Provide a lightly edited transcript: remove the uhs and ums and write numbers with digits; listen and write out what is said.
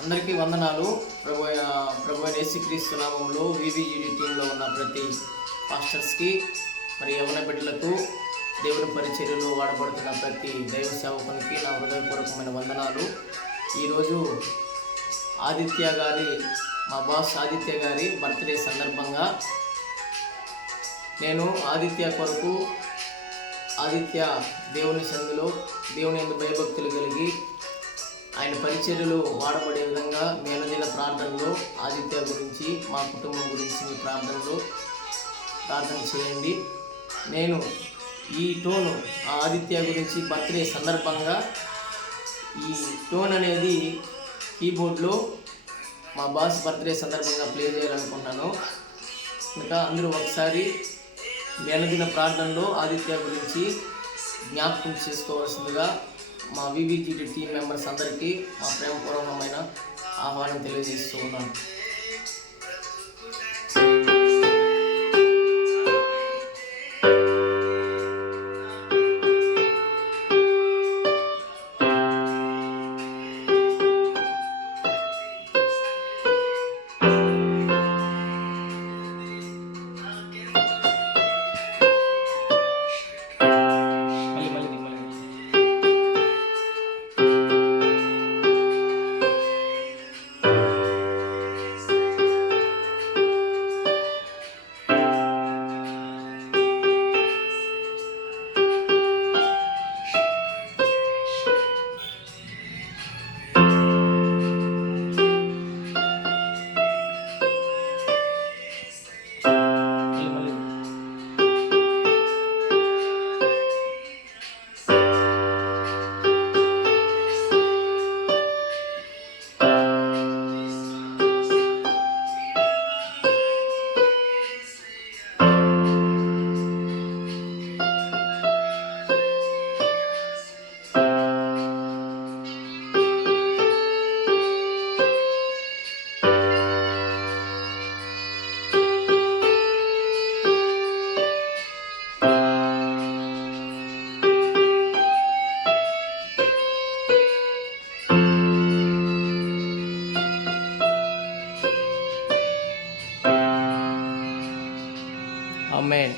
అందరికీ వందనాలు. ప్రభు యేసుక్రీస్తు నామములో విబిజిడి టీంలో ఉన్న ప్రతి పాస్టర్స్కి, మరి యవన బిడ్డలకు, దేవుని పరిచర్యలో వాడబడుతున్న ప్రతి దైవ సేవకునికి నా హృదయపూర్వకమైన వందనాలు. ఈరోజు మా బాస్ ఆదిత్య గారి బర్త్డే సందర్భంగా నేను ఆదిత్య కొరకు దేవుని సంధిలో దేవుని యందు భయభక్తులు కలిగి ఆయన పరిచర్యలో వాడబడే విధంగా మీ అనుదిన ప్రార్థనలో ఆదిత్య గురించి, మా కుటుంబం గురించి మీ ప్రార్థనలో ప్రార్థన చేయండి. నేను ఈ టోను ఆదిత్య గురించి బర్త్డే సందర్భంగా ఈ టోన్ అనేది కీబోర్డ్లో మా బాస్ బర్త్డే సందర్భంగా ప్లే చేయాలనుకుంటున్నాను. ఇంకా అందరూ ఒకసారి మీ అనుదిన ప్రార్థనలో ఆదిత్య గురించి జ్ఞాపకం చేసుకోవాల్సిందిగా మా విబిజిడి టీం మెంబర్స్ అందరికీ మా ప్రేమపూర్వకమైన ఆహ్వానం తెలియజేస్తూ ఉన్నాను. ఆమేన్.